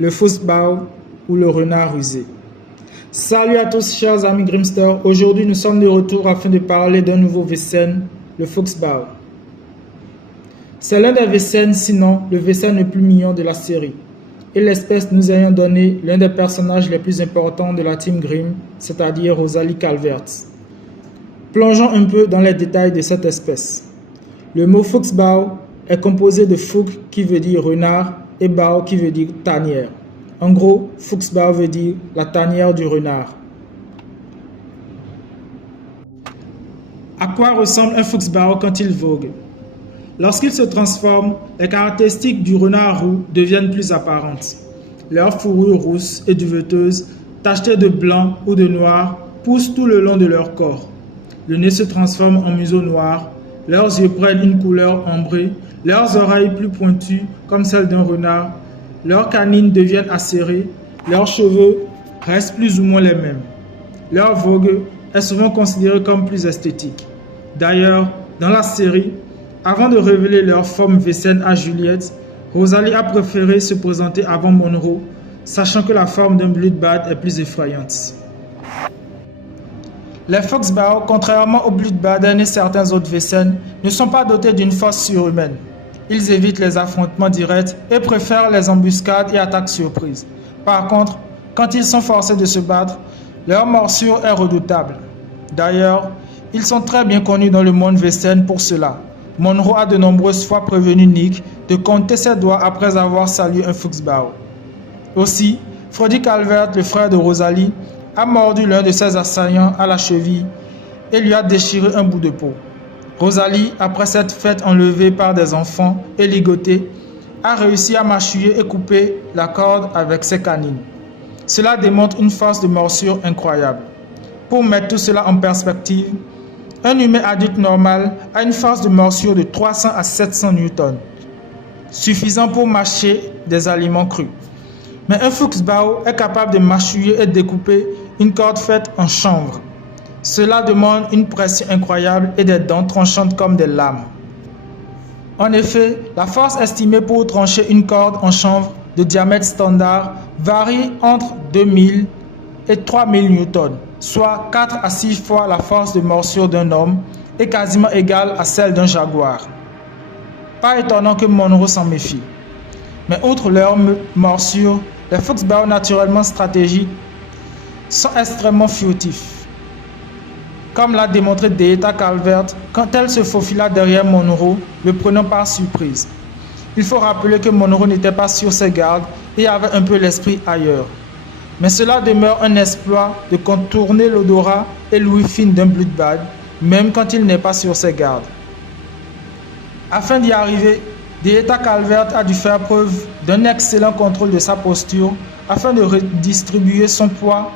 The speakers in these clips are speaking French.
le Fuchsbau ou le renard rusé. Salut à tous chers amis Grimster, aujourd'hui nous sommes de retour afin de parler d'un nouveau Wesen, le Fuchsbau. C'est l'un des Wesen, sinon le Wesen le plus mignon de la série, et l'espèce nous ayant donné l'un des personnages les plus importants de la Team Grimm, c'est-à-dire Rosalie Calvert. Plongeons un peu dans les détails de cette espèce. Le mot Fuchsbau est composé de Fuch qui veut dire renard et Bau qui veut dire tanière. En gros, Fuchsbau veut dire la tanière du renard. À quoi ressemble un Fuchsbau quand il vogue? Lorsqu'il se transforme, les caractéristiques du renard roux deviennent plus apparentes. Leur fourrure rousse et duveteuse, tachetée de blanc ou de noir, pousse tout le long de leur corps. Le nez se transforme en museau noir, leurs yeux prennent une couleur ambrée, leurs oreilles plus pointues comme celles d'un renard, leurs canines deviennent acérées, leurs cheveux restent plus ou moins les mêmes. Leur vogue est souvent considérée comme plus esthétique. D'ailleurs, dans la série, avant de révéler leur forme Wesen à Juliette, Rosalie a préféré se présenter avant Monroe, sachant que la forme d'un Bloodbath est plus effrayante. Les Fuchsbau, contrairement aux Bloodbaden et certains autres Wesen, ne sont pas dotés d'une force surhumaine. Ils évitent les affrontements directs et préfèrent les embuscades et attaques surprises. Par contre, quand ils sont forcés de se battre, leur morsure est redoutable. D'ailleurs, ils sont très bien connus dans le monde Wesen pour cela. Monroe a de nombreuses fois prévenu Nick de compter ses doigts après avoir salué un Fuchsbau. Aussi, Freddie Calvert, le frère de Rosalie, a mordu l'un de ses assaillants à la cheville et lui a déchiré un bout de peau. Rosalie, après s'être faite enlever par des enfants et ligotée, a réussi à mâchouiller et couper la corde avec ses canines. Cela démontre une force de morsure incroyable. Pour mettre tout cela en perspective, un humain adulte normal a une force de morsure de 300 à 700 newtons, suffisant pour mâcher des aliments crus. Mais un Fuchsbau est capable de mâchouiller et découper une corde faite en chanvre. Cela demande une pression incroyable et des dents tranchantes comme des lames. En effet, la force estimée pour trancher une corde en chanvre de diamètre standard varie entre 2000 et 3000 newtons, soit 4 à 6 fois la force de morsure d'un homme et quasiment égale à celle d'un jaguar. Pas étonnant que Monroe s'en méfie. Mais outre leur morsure, les Fuchsbau naturellement stratégiques sont extrêmement furtifs. Comme l'a démontré Deetta Calvert quand elle se faufila derrière Monroe, le prenant par surprise. Il faut rappeler que Monroe n'était pas sur ses gardes et avait un peu l'esprit ailleurs. Mais cela demeure un exploit de contourner l'odorat et l'ouïe fine d'un Bloodbath, même quand il n'est pas sur ses gardes. Afin d'y arriver, Deetta Calvert a dû faire preuve d'un excellent contrôle de sa posture afin de redistribuer son poids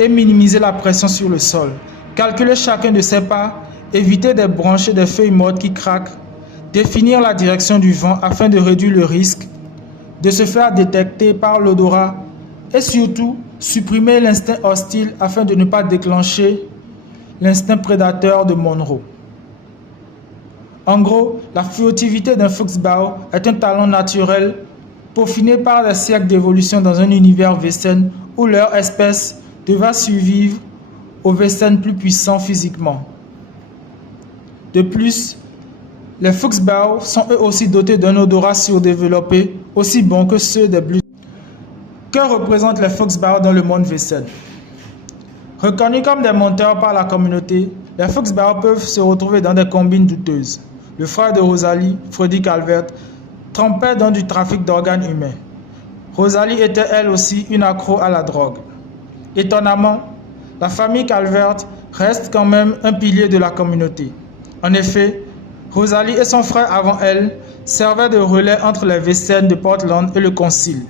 et minimiser la pression sur le sol. Calculer chacun de ses pas, éviter des branches et des feuilles mortes qui craquent, définir la direction du vent afin de réduire le risque de se faire détecter par l'odorat et surtout supprimer l'instinct hostile afin de ne pas déclencher l'instinct prédateur de Monroe. En gros, la furtivité d'un Fuchsbau est un talent naturel peaufiné par des siècles d'évolution dans un univers Wesen où leur espèce devra survivre aux Wesen plus puissants physiquement. De plus, les Fuchsbau sont eux aussi dotés d'un odorat surdéveloppé, aussi bon que ceux des Bloodbath. Que représentent les Fuchsbau dans le monde Wesen? Reconnus comme des menteurs par la communauté, les Fuchsbau peuvent se retrouver dans des combines douteuses. Le frère de Rosalie, Freddie Calvert, trempait dans du trafic d'organes humains. Rosalie était elle aussi une accro à la drogue. Étonnamment, la famille Calvert reste quand même un pilier de la communauté. En effet, Rosalie et son frère avant elle servaient de relais entre les Wesen de Portland et le Concile.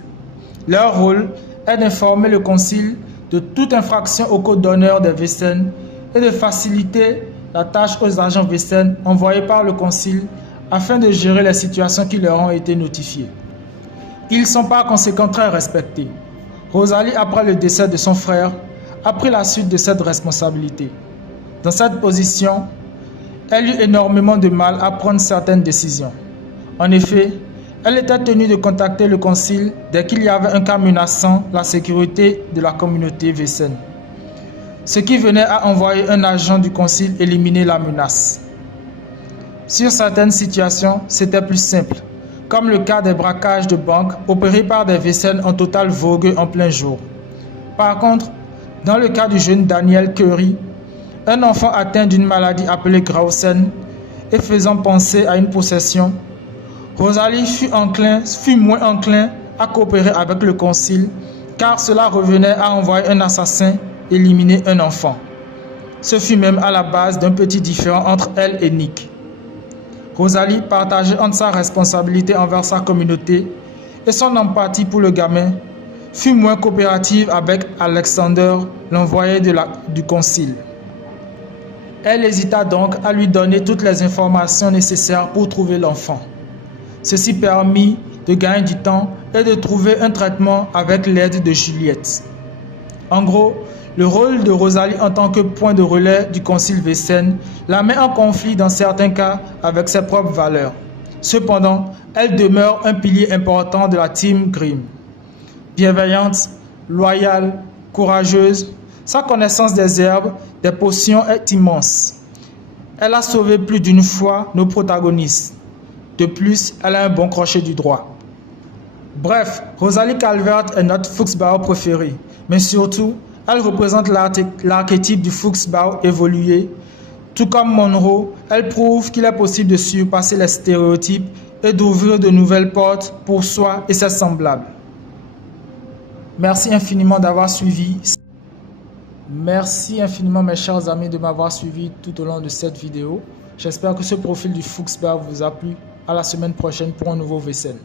Leur rôle est d'informer le Concile de toute infraction au code d'honneur des Wesen et de faciliter la tâche aux agents Wesen envoyés par le Concile afin de gérer les situations qui leur ont été notifiées. Ils sont par conséquent très respectés. Rosalie, après le décès de son frère, a pris la suite de cette responsabilité. Dans cette position, elle eut énormément de mal à prendre certaines décisions. En effet, Elle était tenue de contacter le concile dès qu'il y avait un cas menaçant la sécurité de la communauté Vécène, ce qui venait à envoyer un agent du concile éliminer la menace. Sur certaines situations, c'était plus simple, comme le cas des braquages de banques opérés par des Vécènes en total vogue en plein jour. Par contre, dans le cas du jeune Daniel Curry, un enfant atteint d'une maladie appelée Grausen et faisant penser à une possession, Rosalie fut moins enclin à coopérer avec le concile car cela revenait à envoyer un assassin éliminer un enfant. Ce fut même à la base d'un petit différend entre elle et Nick. Rosalie partageait entre sa responsabilité envers sa communauté et son empathie pour le gamin, fut moins coopérative avec Alexander, l'envoyé du concile. Elle hésita donc à lui donner toutes les informations nécessaires pour trouver l'enfant. Ceci permit de gagner du temps et de trouver un traitement avec l'aide de Juliette. En gros, le rôle de Rosalie en tant que point de relais du concile Vécène la met en conflit dans certains cas avec ses propres valeurs. Cependant, elle demeure un pilier important de la team Grimm. Bienveillante, loyale, courageuse, sa connaissance des herbes, des potions est immense. Elle a sauvé plus d'une fois nos protagonistes. De plus, elle a un bon crochet du droit. Bref, Rosalie Calvert est notre Fuchsbau préféré, mais surtout, elle représente l'archétype du Fuchsbau évolué. Tout comme Monroe, elle prouve qu'il est possible de surpasser les stéréotypes et d'ouvrir de nouvelles portes pour soi et ses semblables. Merci infiniment d'avoir suivi. Merci infiniment mes chers amis de m'avoir suivi tout au long de cette vidéo. J'espère que ce profil du Fuchsbau vous a plu. À la semaine prochaine pour un nouveau Vécène.